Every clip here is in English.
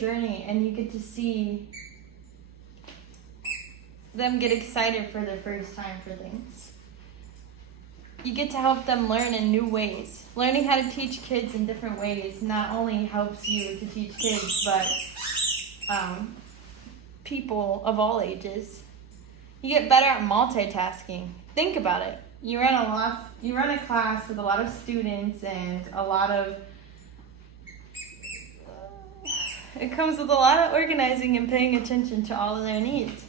journey, and you get to see them get excited for their first time for things. You get to help them learn in new ways. Learning how to teach kids in different ways not only helps you to teach kids, but people of all ages. You get better at multitasking. Think about it. You run a class with a lot of students and it comes with a lot of organizing and paying attention to all of their needs.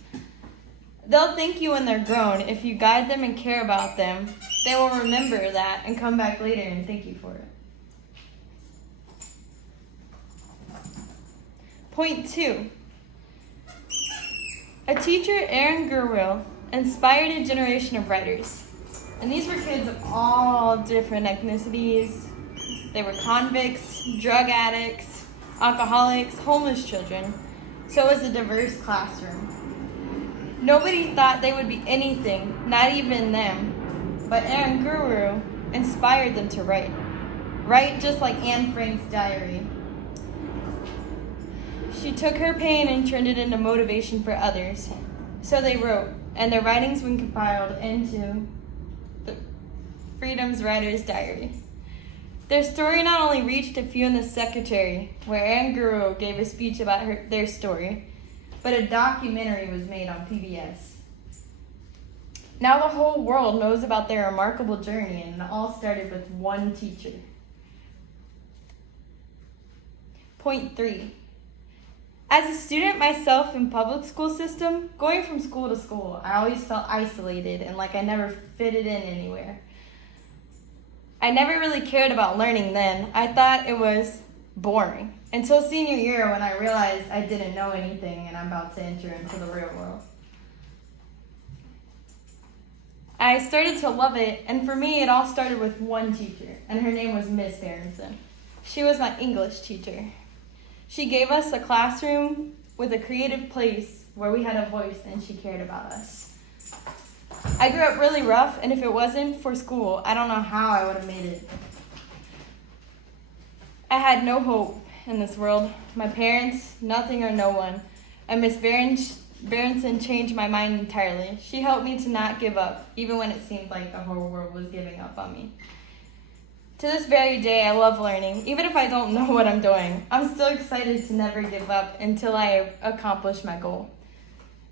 They'll thank you when they're grown. If you guide them and care about them, they will remember that and come back later and thank you for it. Point 2. A teacher, Aaron Gurwill, inspired a generation of writers. And these were kids of all different ethnicities. They were convicts, drug addicts, alcoholics, homeless children. So it was a diverse classroom. Nobody thought they would be anything, not even them. But Aaron Gurwill inspired them to write. Write just like Anne Frank's diary. She took her pain and turned it into motivation for others. So they wrote, and their writings were compiled into the Freedom's Writer's Diary. Their story not only reached a few in the secretary, where Aaron Gurwill gave a speech about their story, but a documentary was made on PBS. Now the whole world knows about their remarkable journey, and it all started with one teacher. Point 3. As a student myself in public school system, going from school to school, I always felt isolated and like I never fitted in anywhere. I never really cared about learning then. I thought it was boring. Until senior year when I realized I didn't know anything and I'm about to enter into the real world. I started to love it, and for me it all started with one teacher, and her name was Miss Berenson. She was my English teacher. She gave us a classroom with a creative place where we had a voice and she cared about us. I grew up really rough, and if it wasn't for school, I don't know how I would have made it. I had no hope in this world. My parents, nothing or no one. And Miss Berenson changed my mind entirely. She helped me to not give up, even when it seemed like the whole world was giving up on me. To this very day, I love learning. Even if I don't know what I'm doing, I'm still excited to never give up until I accomplish my goal.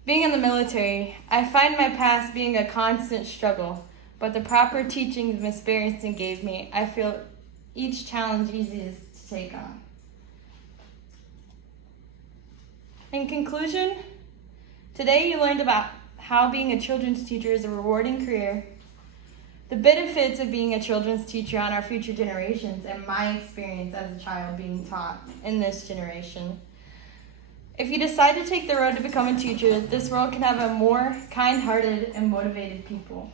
Being in the military, I find my past being a constant struggle, but the proper teachings Miss Berenson gave me, I feel each challenge easiest to take on. In conclusion, today you learned about how being a children's teacher is a rewarding career, the benefits of being a children's teacher on our future generations, and my experience as a child being taught in this generation. If you decide to take the road to become a teacher, this world can have a more kind-hearted and motivated people.